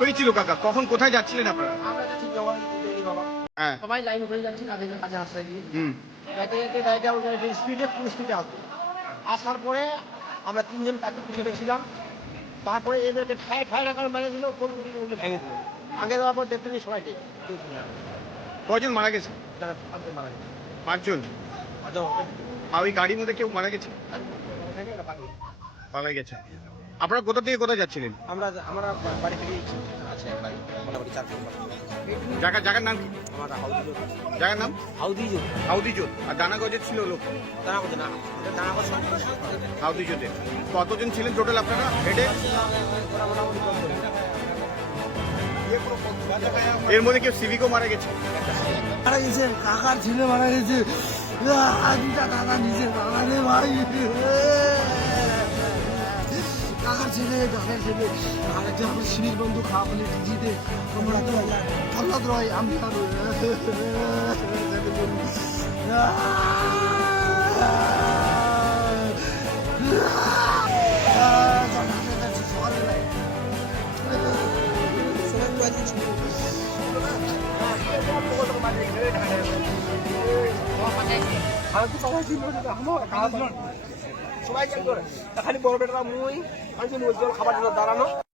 হয়েছিল কাকা, কখন কোথায় যাচ্ছিলেন আপনারা? হ্যাঁ, সবাই লাইন হয়ে যাচ্ছে কাজে রাস্তায় গিয়ে স্পিডে ফুল স্পিডে আসবে। আসার পরে আমরা তিনজন তাকে পিছিয়ে ছিলাম। তারপরে এদেরকে ফায়ার আকার মেরে দিল, ভেঙে দিল। ভাঙে দেওয়ার পর দেখতে দিই সবাই কজন মারা গেছে? মারা গেছে। 5 জন। আর ওই গাড়ির মধ্যে কেউ মারা গেছে? পালাই গেছে। আপনারা কোথা থেকে কোথায় যাচ্ছিলেন? আমরা বাড়ি থেকে আছে বাড়ি মোটামুটি 4 জায়গার নাম কি? আমার জায়গার নাম হাউদি হাউদিজোত। আর দানাগজের ছিল লোক? হাউদিজোতে কতজন ছিলেন টোটাল আপনারা হেডে? এর মধ্যে কেউ সিভিকও মারা গেছে? মারা গেছে, কাকার ছেলে মারা গেছে। দুটা দাদা নিজের দাদা রে ভাই, কাকার ছেলে দাদার ছেলে। আর একজন আমার সিঁড়ির বন্ধু খাওয়া বলে ডিজিতে তোমরা তো আল্লাহ রয় আমি সবাই খালি বড় বেটা মুই খাবার দাঁড়ানো।